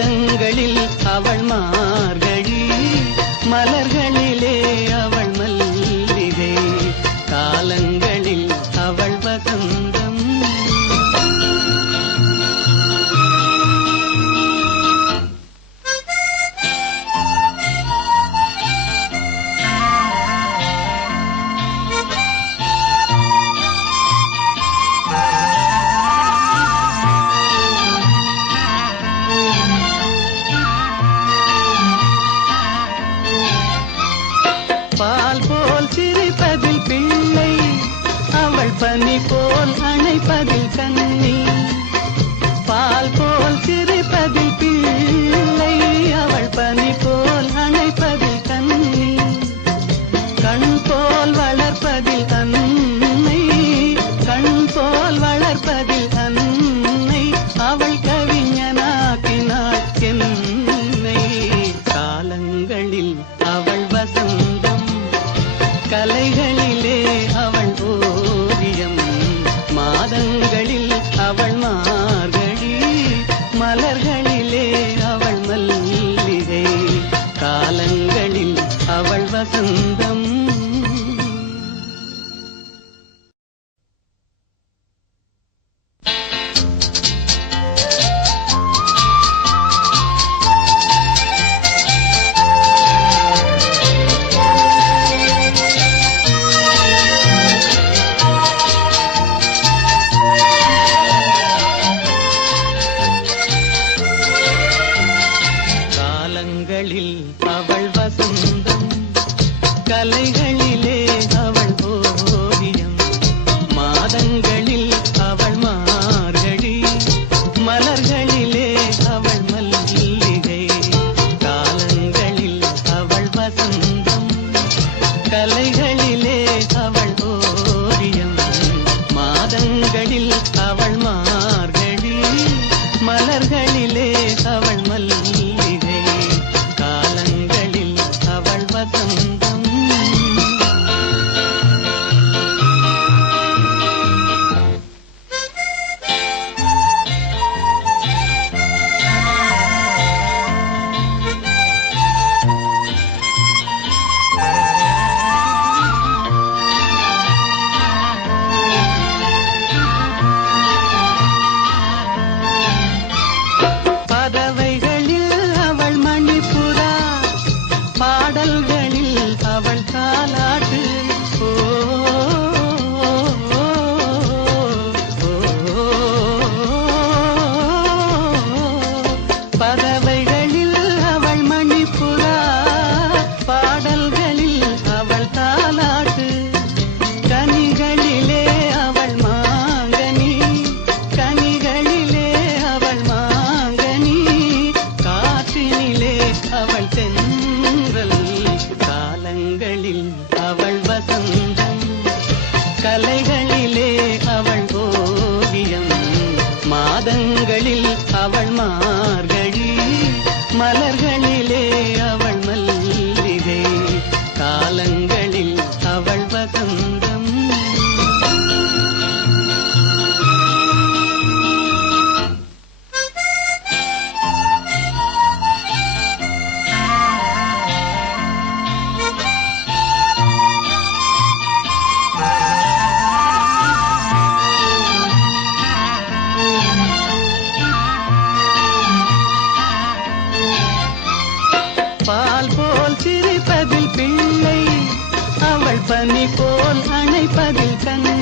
மாதங்களில் அவள் மார்கழி, மலர்களிலே அவள் மல்லிகை, காலங்களில் அவள் வசந்தம். பால் போல் சிரிப்பதில் பிள்ளை, அவள் பனி போல் அணைப்பதில் கண்ணி. பால் போல் சிரிப்பதில் பிள்ளை, அவள் பனி போல் அணைப்பதில் கண்ணி. கண் போல் வளர்ப்பதில் அன்னை, கண் போல் வளர்ப்பதில் அன்னை, அவள் கவிஞனாக்கினாள் என்னை. காலங்களில் அவள் வசந்தம், கலைகளிலே அவள் ஓவியம், மாதங்களில் அவள் மார்கழி, மலர்களிலே அவள் மல்லிகை, காலங்களில் அவள் வசந்தம். காலங்களில் அவள் வசந்தம், கலைகளிலே அவள் ஓவியம், மாதங்களில் அவள் மார்கழி, மலர்களிலே அவள் மல்லிகை, காலங்களில் அவள் வசந்தம், கலைகளிலே அவள் ஓவியம், மாதங்களில் அவள் மார்கழி, மலர்களிலே அவள் மல்லிகை, காலங்களில் அவள் வசந்தம். பறவைகளில் அவள் மணிப்புறா, பாடல்களில் அவள் தாலாட்டு. ஓ, பறவைகளில் அவள் மணிப்புறா, பாடல்களில் அவள் தாலாட்டு. கனிகளிலே அவள் மாங்கனி, கனிகளிலே அவள் மாங்கனி, காற்றினிலே அவள் தென்றல், காலங்களில் அவள் வசந்தம், கலைகளிலே அவள் ஓவியம், மாதங்களில் அவள் மார்கழி, மலர்களிலே அவள் மல்லிகை, காலங்களில் அவள் வசந்தம். பால் போல் சிரிப்பதில் பிள்ளை, அவள் பனி போல் அணைப்பதில் கண்ணி.